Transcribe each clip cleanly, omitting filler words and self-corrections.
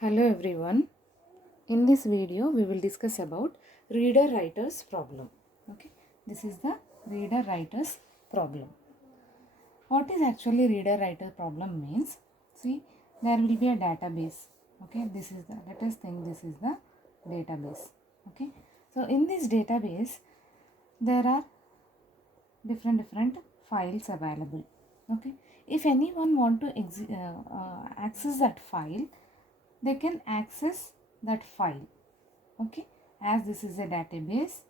Hello everyone. In this video we will discuss about reader writer's problem. Okay, this is the reader writer's problem. What is actually reader writer problem means? See, there will be a database. Okay, this is the, let us think this is the database. Okay, so in this database there are different files available. Okay, if anyone want to access that file, they can access that file. Okay, as this is a database,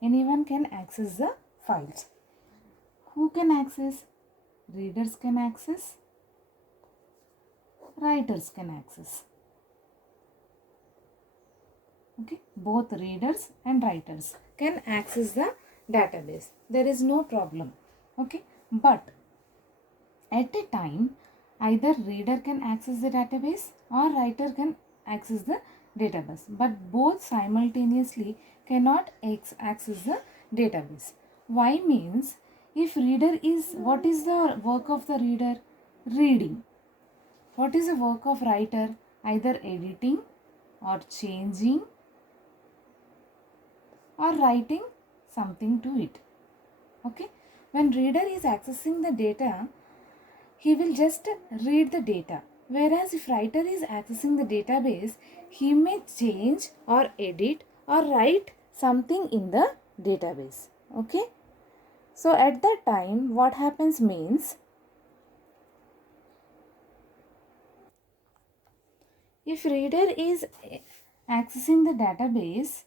anyone can access the files. Who can access? Readers can access, writers can access. Okay, both readers and writers can access the database. There is no problem. Okay, but at a time, either reader can access the database or writer can access the database, but both simultaneously cannot access the database. Why means, if reader is, what is the work of the reader? Reading. What is the work of writer? Either editing or changing or writing something to it. Okay, when reader is accessing the data, he will just read the data. Whereas if writer is accessing the database, he may change or edit or write something in the database. Okay. So at that time, what happens means, if reader is accessing the database,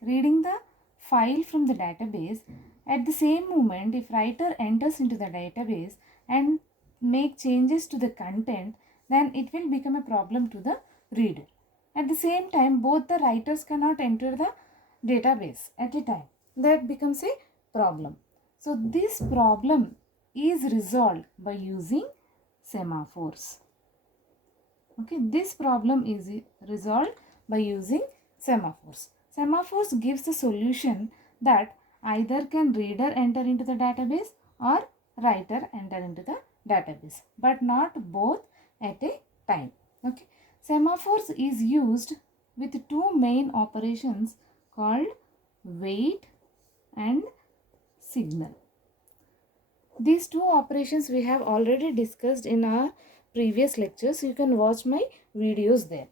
reading the file from the database, at the same moment, if writer enters into the database and make changes to the content, then it will become a problem to the reader. At the same time, both the writers cannot enter the database at a time. That becomes a problem. So this problem is resolved by using semaphores. Okay, this problem is resolved by using semaphores. Semaphores gives the solution that either can reader enter into the database or writer enter into the database, but not both at a time. Okay, semaphores is used with two main operations called wait and signal. These two operations we have already discussed in our previous lectures. You can watch my videos there.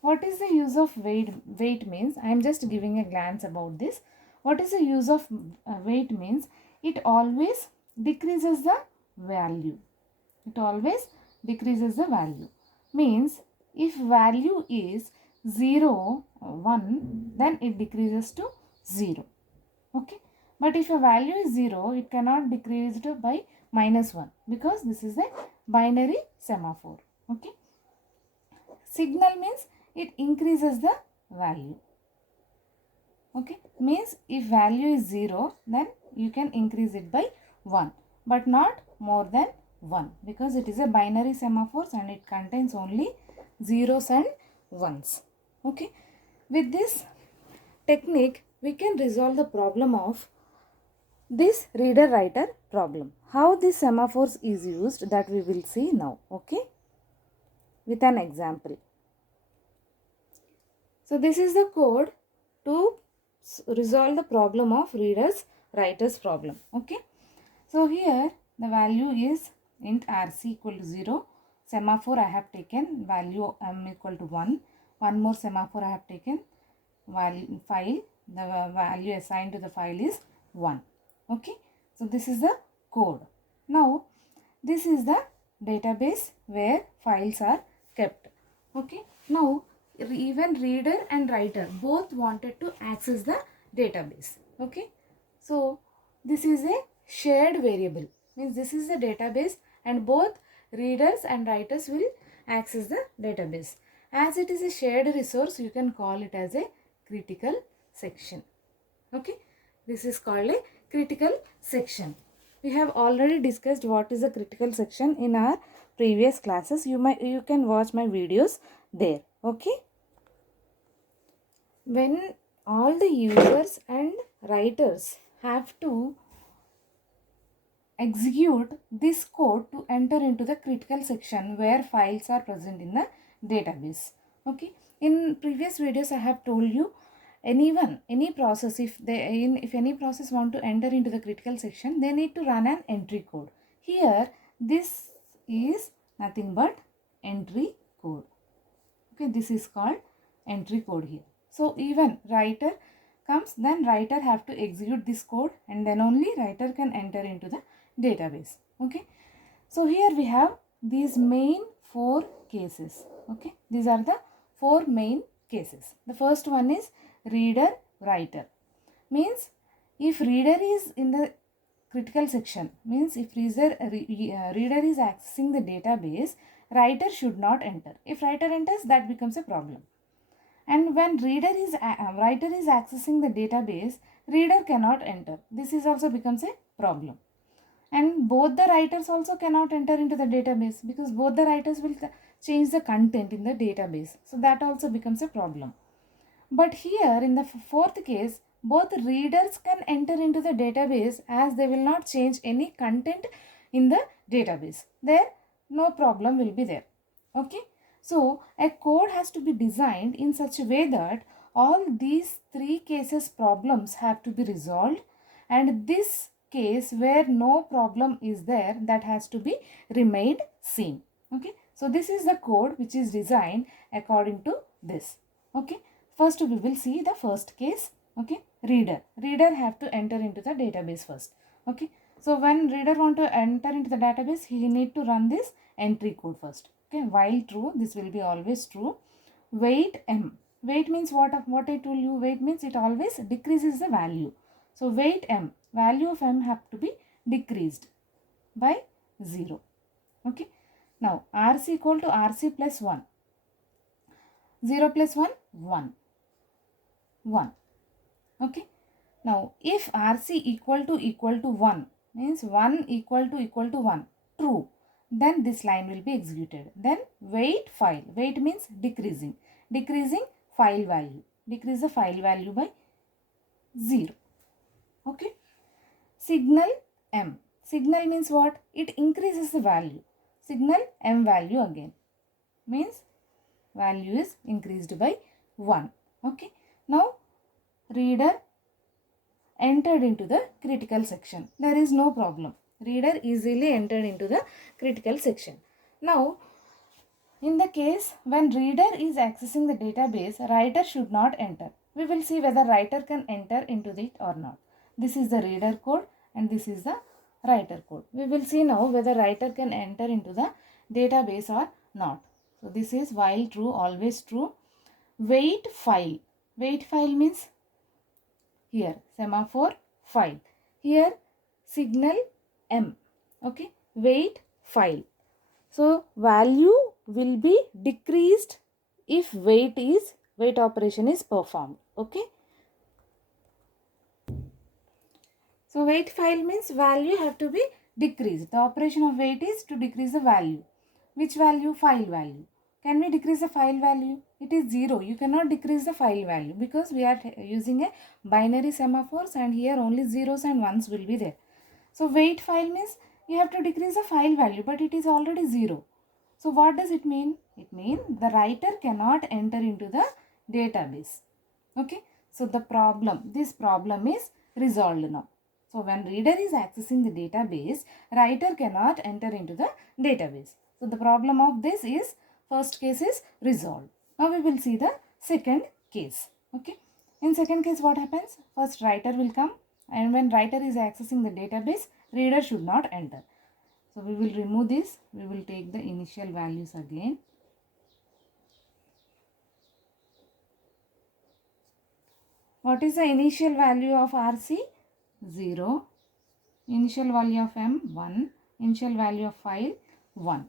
What is the use of wait? Wait means, I am just giving a glance about this. What is the use of wait means? It always decreases the value. It always decreases the value. Means, if value is 0, 1, then it decreases to 0. Okay, but if a value is 0, it cannot decrease it by -1 because this is a binary semaphore. Okay, signal means it increases the value. Okay, means if value is 0, then you can increase it by 1, but not more than 1 because it is a binary semaphore and it contains only zeros and ones. Okay, with this technique we can resolve the problem of this reader writer problem. How this semaphores is used, that we will see now. Okay, with an example. So this is the code to resolve the problem of readers writers problem. Okay, so here the value is int rc equal to 0. Semaphore I have taken value m equal to 1. One more semaphore I have taken value file. The value assigned to the file is 1. Okay, so this is the code. Now this is the database where files are kept. Okay, now even reader and writer both wanted to access the database. Okay, so this is a shared variable, means this is the database and both readers and writers will access the database. As it is a shared resource, you can call it as a critical section. Okay, this is called a critical section. We have already discussed what is a critical section in our previous classes. You can watch my videos there. Okay, when all the users and writers have to execute this code to enter into the critical section where files are present in the database. Okay, in previous videos I have told you any process, if any process want to enter into the critical section, they need to run an entry code. Here this is nothing but entry code. Okay, this is called entry code here. So even writer comes, then writer have to execute this code, and then only writer can enter into the database. Okay, so here we have these main 4 cases. Okay, these are the 4 main cases. The first one is reader writer. Means if reader is in the critical section, means if reader is accessing the database, writer should not enter. If writer enters, that becomes a problem. And when writer is accessing the database, reader cannot enter. This is also becomes a problem. And both the writers also cannot enter into the database, because both the writers will change the content in the database. So that also becomes a problem. But here in the fourth case, both readers can enter into the database, as they will not change any content in the database. There no problem will be there. Okay, so a code has to be designed in such a way that all these 3 cases problems have to be resolved, and this case where no problem is there, that has to be remained seen. Okay, so this is the code which is designed according to this. Okay, first we will see the first case. Okay, reader have to enter into the database first. Okay, so when reader want to enter into the database, he need to run this entry code first. Okay, while true, this will be always true. Wait m. Wait means what I told you. Wait means it always decreases the value. So wait m, value of m have to be decreased by 0. Okay, now rc equal to rc plus 1. 0 plus 1, 1. 1. Okay, now if rc equal to 1 means 1 equal to 1, true, then this line will be executed. Then wait file. Wait means decreasing file value. Decrease the file value by 0. Okay, signal m. Signal means what? It increases the value. Signal m value again, means value is increased by 1. Okay, now reader entered into the critical section. There is no problem. Reader easily entered into the critical section. Now, in the case when reader is accessing the database, writer should not enter. We will see whether writer can enter into it or not. This is the reader code and this is the writer code. We will see now whether writer can enter into the database or not. So this is while true, always true. Wait file. Wait file means here semaphore file. Here signal m. Okay, wait file. So value will be decreased if wait operation is performed. Okay, so wait file means value have to be decreased. The operation of wait is to decrease the value. Which value? File value. Can we decrease the file value? It is 0. You cannot decrease the file value because we are using a binary semaphores, and here only zeros and ones will be there. So wait file means you have to decrease the file value, but it is already 0. So what does it mean? It means the writer cannot enter into the database. Okay, so this problem is resolved now. So when reader is accessing the database, writer cannot enter into the database. So the problem of this is, first case is resolved. Now we will see the second case. Okay, in second case what happens? First writer will come, and when writer is accessing the database, reader should not enter. So we will remove this. We will take the initial values again. What is the initial value of RC? 0. Initial value of M, 1. Initial value of file, 1.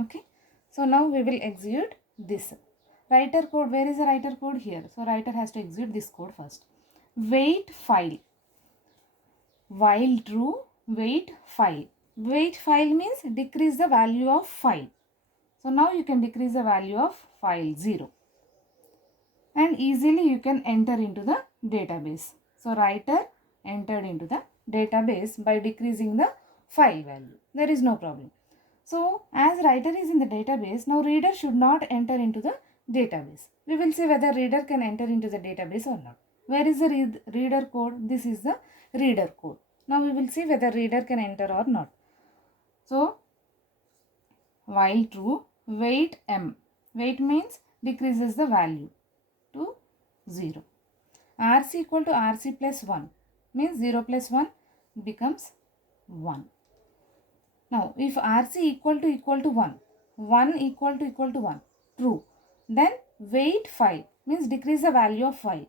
Okay. So now we will execute this. Writer code. Where is the writer code? Here. So writer has to execute this code first. Wait file. While true, wait file. Wait file means decrease the value of file. So now you can decrease the value of file 0. And easily you can enter into the database. So writer entered into the database by decreasing the file value. There is no problem. So as writer is in the database, now reader should not enter into the database. We will see whether reader can enter into the database or not. Where is the reader code? This is the reader code. Now we will see whether reader can enter or not. So while true, weight m. Weight means decreases the value to 0. RC equal to RC plus 1 means 0 plus 1 becomes 1. Now if RC equal to 1, 1 equal to 1, true. Then weight 5 means decrease the value of file.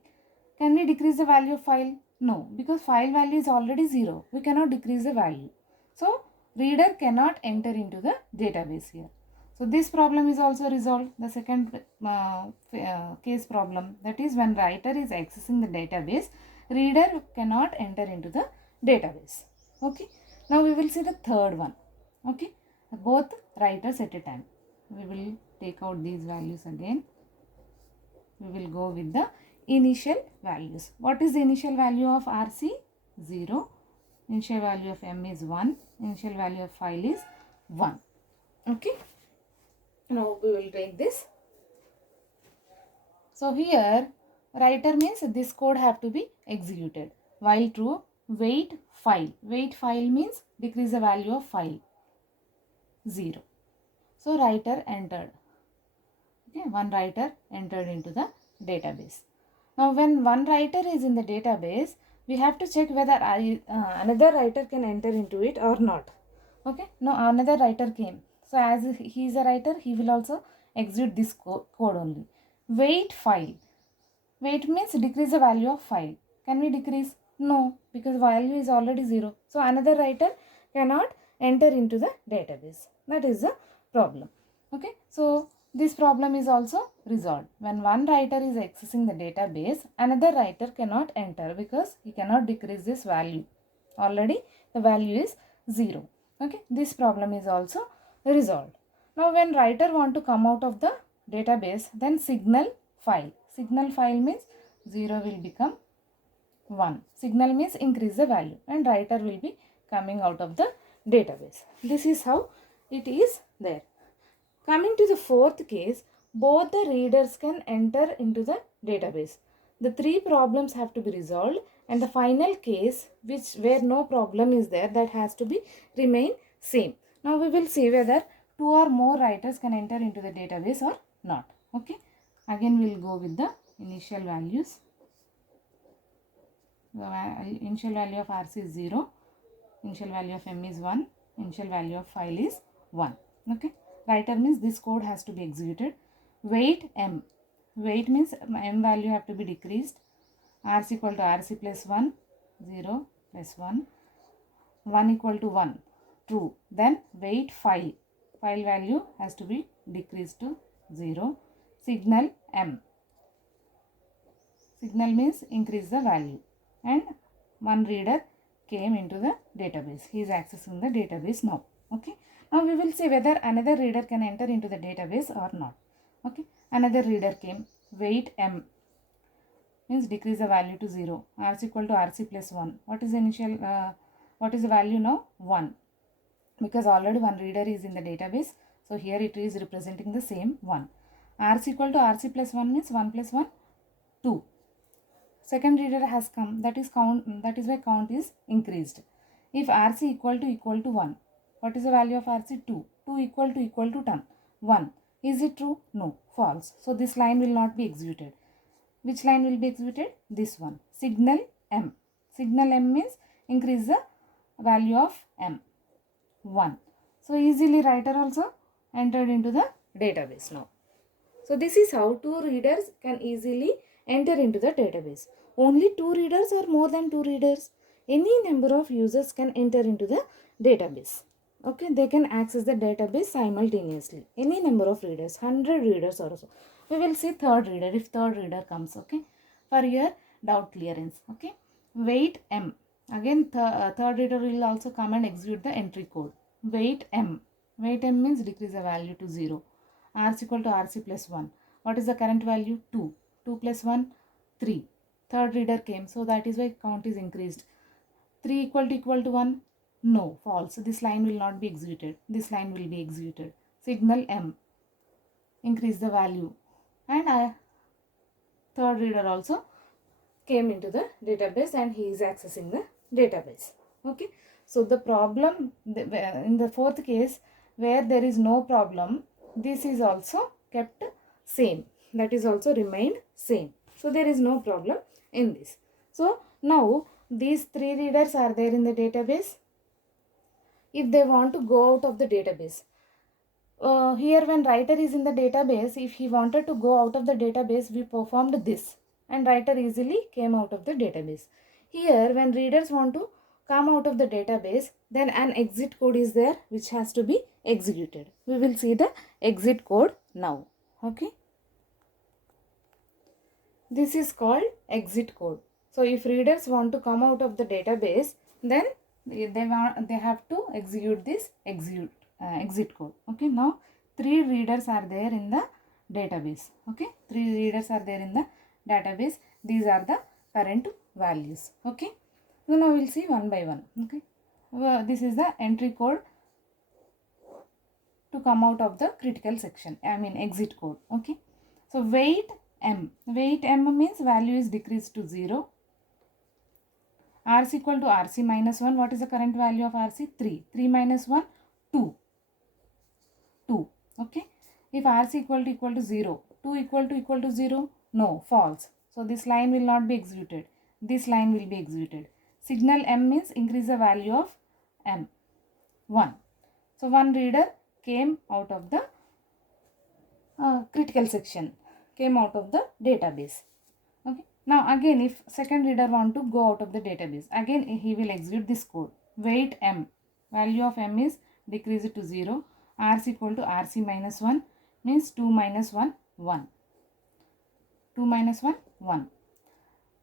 Can we decrease the value of file? No, because file value is already 0. We cannot decrease the value. So reader cannot enter into the database here. So this problem is also resolved. The second case problem, that is when writer is accessing the database, reader cannot enter into the database. Okay. Now we will see the third one. Okay. Both writers at a time. We will take out these values again. We will go with the initial values. What is the initial value of RC? 0. Initial value of M is 1. Initial value of file is 1. Okay. Now we will take this. So here writer means this code have to be executed. While true, weight file. Weight file means decrease the value of file. 0. So writer entered. Okay, one writer entered into the database. Now when one writer is in the database, we have to check whether another writer can enter into it or not. Okay, now another writer came. So as he is a writer, he will also execute this code only. Weight file. Weight means decrease the value of file. Can we decrease? No, because value is already 0. So another writer cannot enter into the database. That is the problem. Okay, so this problem is also resolved. When one writer is accessing the database, another writer cannot enter because he cannot decrease this value. Already the value is 0. Okay, this problem is also resolved. Now when writer want to come out of the database, then signal file. Signal file means 0 will become 1. Signal means increase the value and writer will be coming out of the database. This is how it is there. Coming to the fourth case, both the readers can enter into the database. The three problems have to be resolved and the final case where no problem is there, that has to be remain same. Now we will see whether two or more writers can enter into the database or not. Okay. Again we will go with the initial values. The initial value of RC is 0. Initial value of M is 1. Initial value of file is 1. Okay. Writer means this code has to be executed. Weight M. Weight means M value have to be decreased. RC equal to RC plus 1. 0 plus 1. 1 equal to 1. True. Then weight file. File value has to be decreased to 0. Signal M. Signal means increase the value. And one reader came into the database. He is accessing the database now. Okay. Now we will see whether another reader can enter into the database or not. Okay. Another reader came. Weight M means decrease the value to 0. RC equal to RC plus 1. What is the initial, what is the value now? 1. Because already one reader is in the database. So here it is representing the same 1. RC equal to RC plus 1 means 1 plus 1, 2. Second reader has come, that is why count is increased. If RC equal to 1, what is the value of RC? 2. 2 equal to 10. 1. Is it true? No. False. So this line will not be executed. Which line will be executed? This one. Signal M. Signal M means increase the value of M. 1. So easily writer also entered into the database now. So this is how two readers can easily enter into the database. Only two readers or more than two readers? Any number of users can enter into the database. Okay, they can access the database simultaneously. Any number of readers, 100 readers or so. We will see third reader if third reader comes. Okay, for your doubt clearance. Okay, weight M. Again, third reader will also come and execute the entry code. Weight M. Weight M means decrease the value to 0. RC equal to RC plus 1. What is the current value? 2. 2 plus 1, 3. Third reader came, so that is why count is increased. 3 equal to 1. No, false. This line will not be executed. This line will be executed. Signal M. Increase the value. and third reader also came into the database and he is accessing the database. Okay, so the problem in the fourth case where there is no problem, this is also kept same, that is also remained same. So there is no problem in this. So now these three readers are there in the database. If they want to go out of the database, here when writer is in the database, if he wanted to go out of the database, we performed this and writer easily came out of the database. Here when readers want to come out of the database, then an exit code is there which has to be executed. We will see the exit code now. Okay, this is called exit code. So if readers want to come out of the database, then they have to execute this exit code. Okay, now three readers are there in the database. Okay, three readers are there in the database. These are the current values. Okay, so now we'll see one by one. Okay, this is the entry code to come out of the critical section, I mean exit code. Okay, so wait m means value is decreased to 0. R is equal to RC minus 1. What is the current value of RC? 3. 3 minus 1, 2. 2. Okay. If RC equal to 0, 2 equal to 0, no, false. So this line will not be executed. This line will be executed. Signal M means increase the value of M. 1. So one reader came out of the critical section, came out of the database. Okay. Now again, if second reader want to go out of the database, again he will execute this code. Wait M, value of M is decreased to 0. R is equal to RC minus 1 means 2 minus 1, 1. 2 minus 1, 1.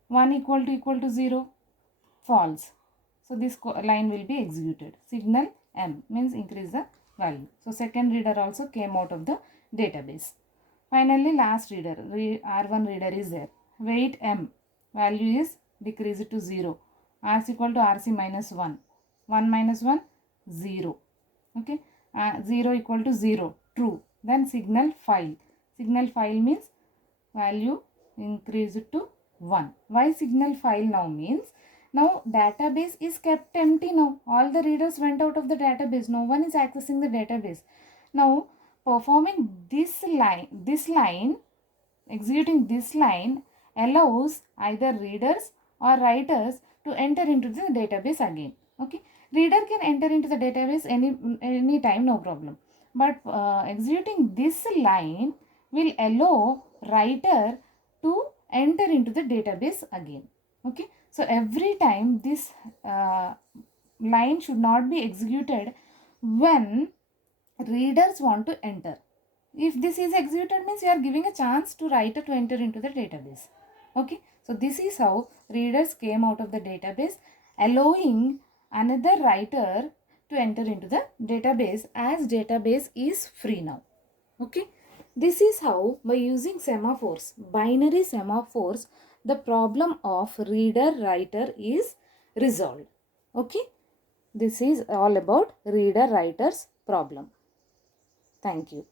1 equal to 0, false. So this line will be executed. Signal M means increase the value. So second reader also came out of the database. Finally last reader, R1 reader is there. Wait M, value is decreased to 0. R is equal to RC minus 1. 1 minus 1, 0. Okay, 0 equal to 0, true. Then signal file. Signal file means value increased to 1. Why signal file now means, now database is kept empty now. All the readers went out of the database. No one is accessing the database. Now performing this line, executing this line allows either readers or writers to enter into the database again. Okay, reader can enter into the database any time, no problem. But executing this line will allow writer to enter into the database again. Okay, so every time this line should not be executed when readers want to enter. If this is executed means you are giving a chance to writer to enter into the database. Okay, so this is how readers came out of the database, allowing another writer to enter into the database as database is free now. Okay, this is how by using semaphores, binary semaphores, the problem of reader writer is resolved. Okay, this is all about reader writer's problem. Thank you.